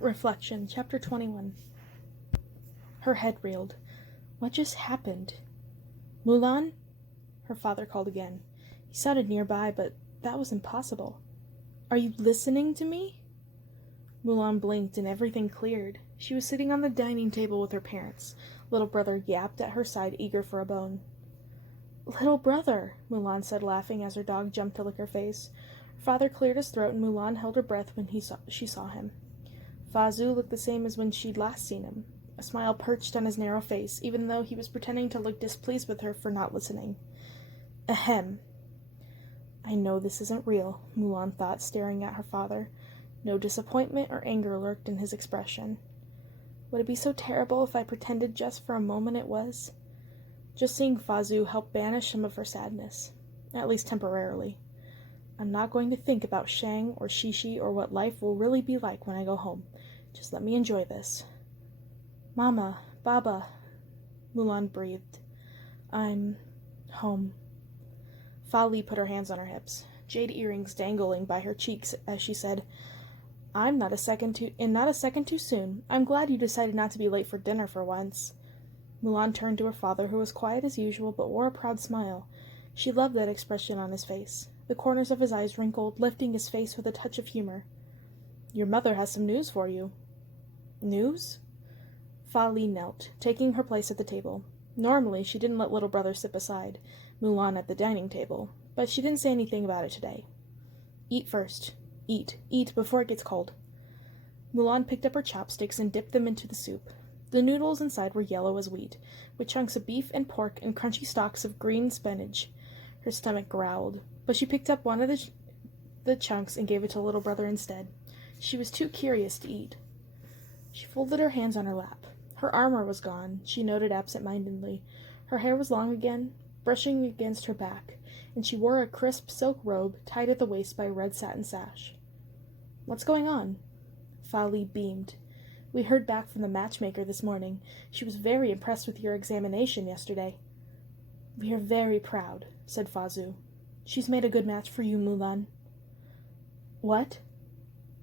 Reflection, Chapter 21. Her head reeled. What just happened? Mulan? Her father called again. He sounded nearby, but that was impossible. Are you listening to me? Mulan blinked and everything cleared. She was sitting on the dining table with her parents. Little brother yapped at her side, eager for a bone. Little brother, Mulan said, laughing as her dog jumped to lick her face. Her father cleared his throat, and Mulan held her breath when she saw him. Fa Zhou looked the same as when she'd last seen him. A smile perched on his narrow face, even though he was pretending to look displeased with her for not listening. Ahem. I know this isn't real, Mulan thought, staring at her father. No disappointment or anger lurked in his expression. Would it be so terrible if I pretended just for a moment it was? Just seeing Fa Zhou helped banish some of her sadness, at least temporarily. I'm not going to think about Shang or Shishi or what life will really be like when I go home. Just let me enjoy this. Mama, Baba, Mulan breathed. I'm home. Fa Li put her hands on her hips, jade earrings dangling by her cheeks as she said, not a second too soon. I'm glad you decided not to be late for dinner for once. Mulan turned to her father, who was quiet as usual but wore a proud smile. She loved that expression on his face. The corners of his eyes wrinkled, lifting his face with a touch of humor. Your mother has some news for you. News? Fa Li knelt, taking her place at the table. Normally, she didn't let little brother sit beside Mulan at the dining table, but she didn't say anything about it today. Eat first. Eat before it gets cold. Mulan picked up her chopsticks and dipped them into the soup. The noodles inside were yellow as wheat, with chunks of beef and pork and crunchy stalks of green spinach. Her stomach growled, but she picked up one of the chunks and gave it to little brother instead. She was too curious to eat. She folded her hands on her lap. Her armor was gone, she noted absent-mindedly. Her hair was long again, brushing against her back, and she wore a crisp silk robe tied at the waist by a red satin sash. What's going on? Fa Li beamed. We heard back from the matchmaker this morning. She was very impressed with your examination yesterday. We are very proud, said Fa Zhou. She's made a good match for you, Mulan. What?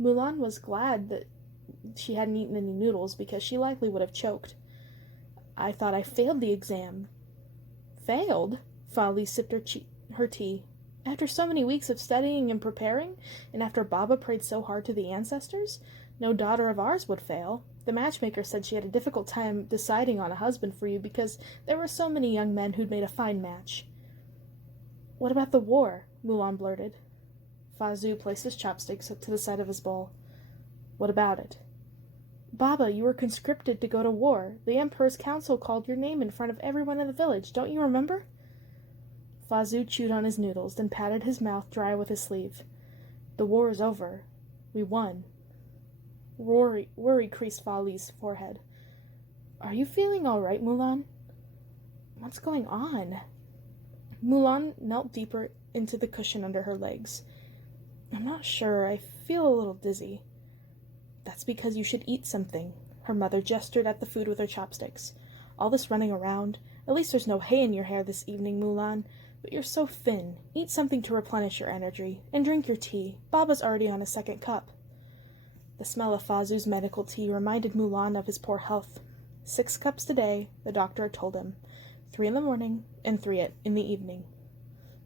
Mulan was glad that she hadn't eaten any noodles because she likely would have choked. I thought I failed the exam. Failed? Fa Li sipped her tea. After so many weeks of studying and preparing, and after Baba prayed so hard to the ancestors, no daughter of ours would fail. The matchmaker said she had a difficult time deciding on a husband for you because there were so many young men who'd made a fine match. What about the war? Mulan blurted. Fa Zhou placed his chopsticks to the side of his bowl. What about it? Baba, you were conscripted to go to war. The Emperor's council called your name in front of everyone in the village. Don't you remember? Fa Zhou chewed on his noodles, then patted his mouth dry with his sleeve. The war is over. We won. Worry creased Fa Li's forehead. Are you feeling all right, Mulan? What's going on? Mulan knelt deeper into the cushion under her legs. I'm not sure. I feel a little dizzy. That's because you should eat something. Her mother gestured at the food with her chopsticks. All this running around. At least there's no hay in your hair this evening, Mulan. But you're so thin. Eat something to replenish your energy. And drink your tea. Baba's already on his second cup. The smell of Fa Zhou's medical tea reminded Mulan of his poor health. 6 cups today, the doctor had told him. 3 in the morning, and 3 in the evening.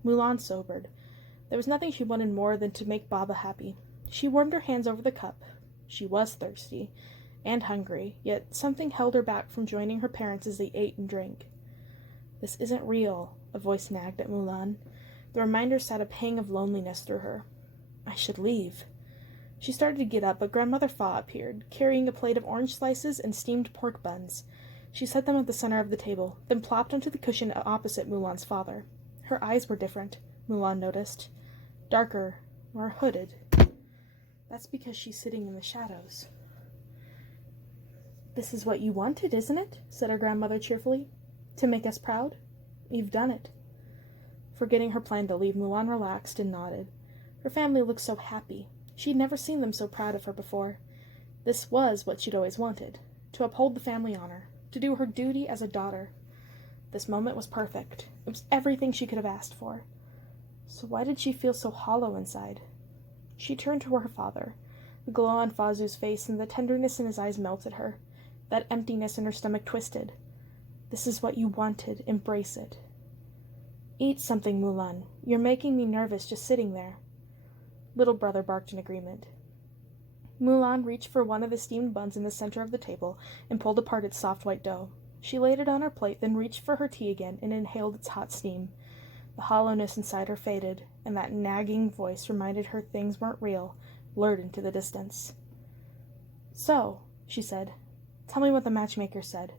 Mulan sobered. There was nothing she wanted more than to make Baba happy. She warmed her hands over the cup. She was thirsty, and hungry, yet something held her back from joining her parents as they ate and drank. This isn't real, a voice nagged at Mulan. The reminder sent a pang of loneliness through her. I should leave. She started to get up, but Grandmother Fa appeared, carrying a plate of orange slices and steamed pork buns. She set them at the center of the table, then plopped onto the cushion opposite Mulan's father. Her eyes were different, Mulan noticed. Darker, more hooded. That's because she's sitting in the shadows. This is what you wanted, isn't it? Said her grandmother cheerfully. To make us proud? You've done it. Forgetting her plan to leave, Mulan relaxed and nodded. Her family looked so happy. She'd never seen them so proud of her before. This was what she'd always wanted, to uphold the family honor, to do her duty as a daughter. This moment was perfect. It was everything she could have asked for. So why did she feel so hollow inside? She turned to her father. The glow on Fazu's face and the tenderness in his eyes melted her. That emptiness in her stomach twisted. This is what you wanted. Embrace it. Eat something, Mulan. You're making me nervous just sitting there. Little brother barked in agreement. Mulan reached for one of the steamed buns in the center of the table and pulled apart its soft white dough. She laid it on her plate, then reached for her tea again and inhaled its hot steam. The hollowness inside her faded, and that nagging voice reminded her things weren't real, blurred into the distance. So, she said, tell me what the matchmaker said.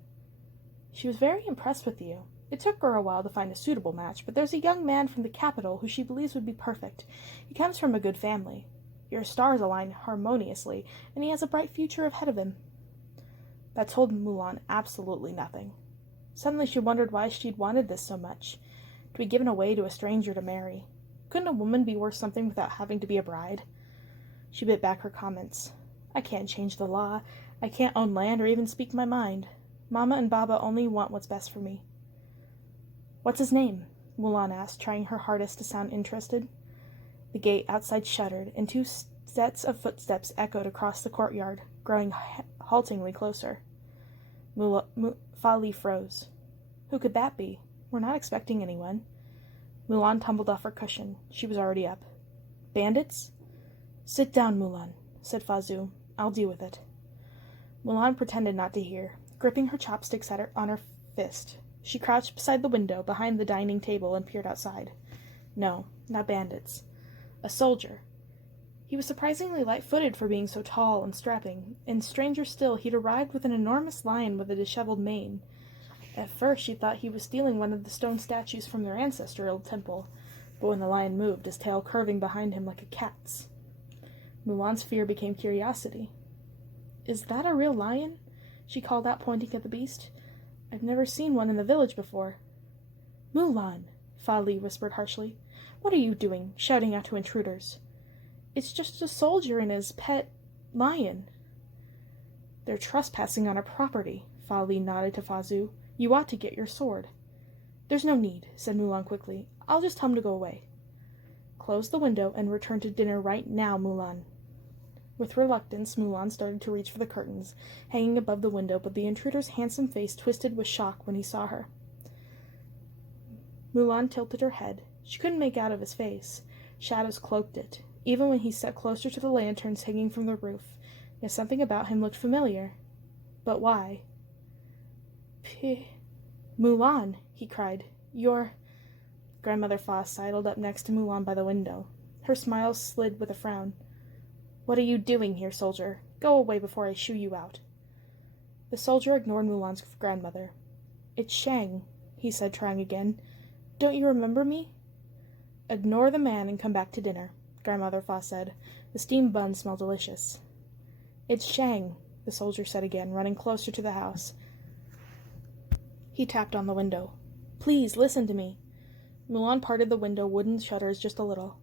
She was very impressed with you. It took her a while to find a suitable match, but there's a young man from the capital who she believes would be perfect. He comes from a good family. Your stars align harmoniously, and he has a bright future ahead of him. That told Mulan absolutely nothing. Suddenly she wondered why she'd wanted this so much. To be given away to a stranger to marry. Couldn't a woman be worth something without having to be a bride? She bit back her comments. I can't change the law. I can't own land or even speak my mind. Mama and Baba only want what's best for me. What's his name? Mulan asked, trying her hardest to sound interested. The gate outside shuddered, and two sets of footsteps echoed across the courtyard, growing haltingly closer. Fa Li froze. Who could that be? We're not expecting anyone. Mulan tumbled off her cushion. She was already up. Bandits? Sit down, Mulan, said Fazu. I'll deal with it. Mulan pretended not to hear, gripping her chopsticks on her fist. She crouched beside the window, behind the dining table, and peered outside. No, not bandits. A soldier. He was surprisingly light-footed for being so tall and strapping, and stranger still, he'd arrived with an enormous lion with a disheveled mane. At first she thought he was stealing one of the stone statues from their ancestral temple, but when the lion moved, his tail curving behind him like a cat's. Mulan's fear became curiosity. Is that a real lion? She called out, pointing at the beast. I've never seen one in the village before. Mulan, Fa Li whispered harshly. What are you doing, shouting out to intruders? It's just a soldier and his pet lion. They're trespassing on our property, Fa Li nodded to Fazu. You ought to get your sword. There's no need, said Mulan quickly. I'll just tell him to go away. Close the window and return to dinner right now, Mulan. With reluctance, Mulan started to reach for the curtains, hanging above the window, but the intruder's handsome face twisted with shock when he saw her. Mulan tilted her head. She couldn't make out of his face. Shadows cloaked it. Even when he stepped closer to the lanterns hanging from the roof, yet something about him looked familiar. But why? Mulan, he cried. You're... Grandmother Fa sidled up next to Mulan by the window. Her smile slid with a frown. What are you doing here, soldier? Go away before I shoo you out. The soldier ignored Mulan's grandmother. It's Shang, he said, trying again. Don't you remember me? Ignore the man and come back to dinner, Grandmother Fa said. The steamed buns smell delicious. It's Shang, the soldier said again, running closer to the house. He tapped on the window. Please, listen to me. Mulan parted the window wooden shutters just a little.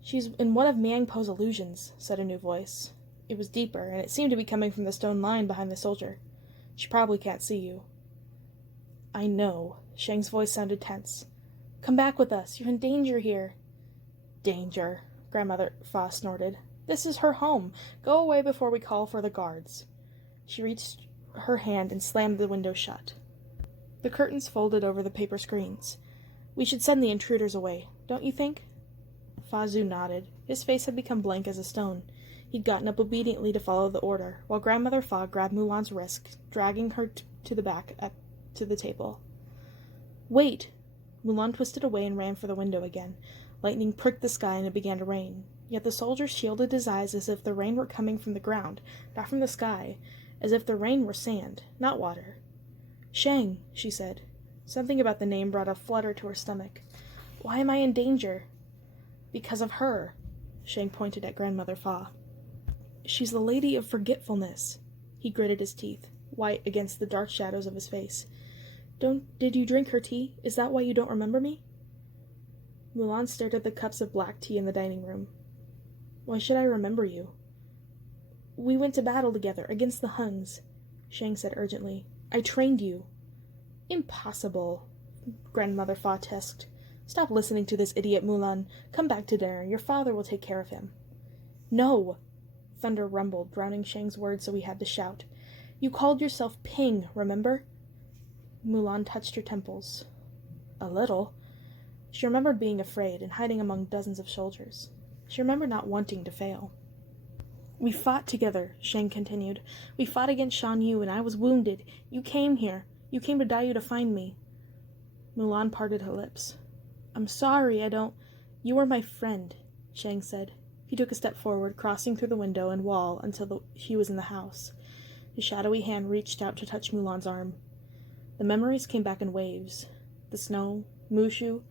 She's in one of Miang Po's illusions, said a new voice. It was deeper, and it seemed to be coming from the stone line behind the soldier. She probably can't see you. I know. Shang's voice sounded tense. Come back with us. You're in danger here. Danger, Grandmother Fa snorted. This is her home. Go away before we call for the guards. She reached her hand and slammed the window shut. The curtains folded over the paper screens. We should send the intruders away, don't you think? Fazu nodded. His face had become blank as a stone. He'd gotten up obediently to follow the order, while Grandmother Fa grabbed Mulan's wrist, dragging her to the back to the table. Wait! Mulan twisted away and ran for the window again. Lightning pricked the sky and it began to rain. Yet the soldier shielded his eyes as if the rain were coming from the ground, not from the sky, as if the rain were sand, not water. Shang, she said. Something about the name brought a flutter to her stomach. Why am I in danger? Because of her. Shang pointed at Grandmother Fa. She's the Lady of Forgetfulness. He gritted his teeth, white against the dark shadows of his face. Did you drink her tea? Is that why you don't remember me? Mulan stared at the cups of black tea in the dining room. Why should I remember you? We went to battle together, against the Huns, Shang said urgently. I trained you. Impossible, Grandmother Fa hissed. Stop listening to this idiot, Mulan. Come back to dinner. Your father will take care of him. No! Thunder rumbled, drowning Shang's words, so he had to shout. You called yourself Ping, remember? Mulan touched her temples. A little. She remembered being afraid and hiding among dozens of soldiers. She remembered not wanting to fail. We fought together, Shang continued. We fought against Shan Yu, and I was wounded. You came here. You came to Daiyu to find me. Mulan parted her lips. I'm sorry, I don't... You were my friend, Shang said. He took a step forward, crossing through the window and wall until he was in the house. His shadowy hand reached out to touch Mulan's arm. The memories came back in waves. The snow, Mushu,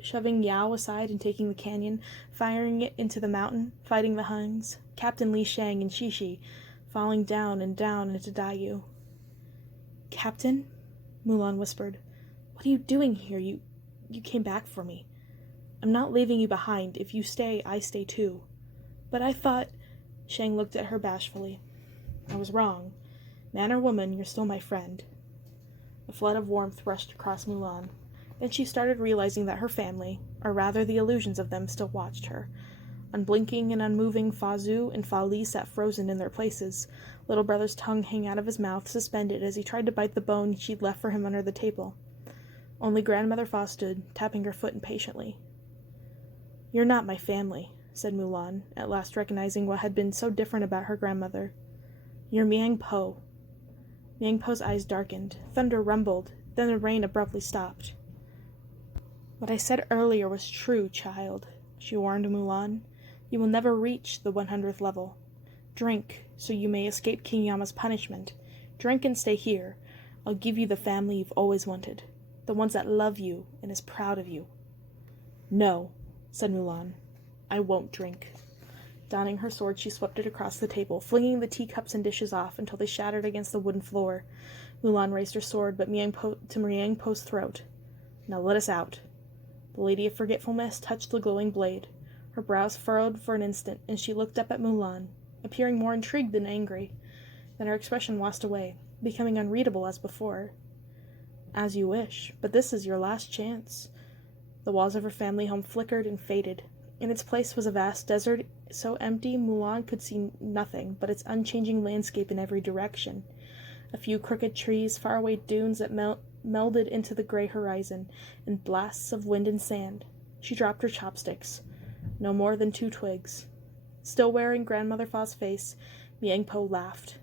shoving Yao aside and taking the canyon, firing it into the mountain, fighting the Huns, Captain Li Shang and Shishi, falling down and down into Daiyu. Captain? Mulan whispered. What are you doing here? You came back for me. I'm not leaving you behind. If you stay, I stay too. But I thought... Shang looked at her bashfully. I was wrong. Man or woman, you're still my friend. A flood of warmth rushed across Mulan. Then she started realizing that her family, or rather the illusions of them, still watched her. Unblinking and unmoving, Fa Zhu and Fa Li sat frozen in their places, little brother's tongue hanging out of his mouth, suspended as he tried to bite the bone she'd left for him under the table. Only Grandmother Fa stood, tapping her foot impatiently. You're not my family, said Mulan, at last recognizing what had been so different about her grandmother. You're Miang Po. Miang Po's eyes darkened. Thunder rumbled. Then the rain abruptly stopped. What I said earlier was true, child, she warned Mulan. You will never reach the 100th level. Drink, so you may escape King Yama's punishment. Drink and stay here. I'll give you the family you've always wanted. The ones that love you and is proud of you. No, said Mulan. I won't drink. Donning her sword, she swept it across the table, flinging the teacups and dishes off until they shattered against the wooden floor. Mulan raised her sword, but to Miang Po's throat. Now let us out. The Lady of Forgetfulness touched the glowing blade. Her brows furrowed for an instant, and she looked up at Mulan, appearing more intrigued than angry. Then her expression lost away, becoming unreadable as before. As you wish, but this is your last chance. The walls of her family home flickered and faded. In its place was a vast desert, so empty Mulan could see nothing but its unchanging landscape in every direction. A few crooked trees, faraway dunes that melded into the gray horizon, and blasts of wind and sand. She dropped her chopsticks. No more than 2 twigs. Still wearing Grandmother Fa's face, Miang Po laughed.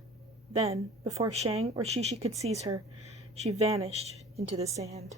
Then, before Shang or Shishi could seize her, she vanished into the sand.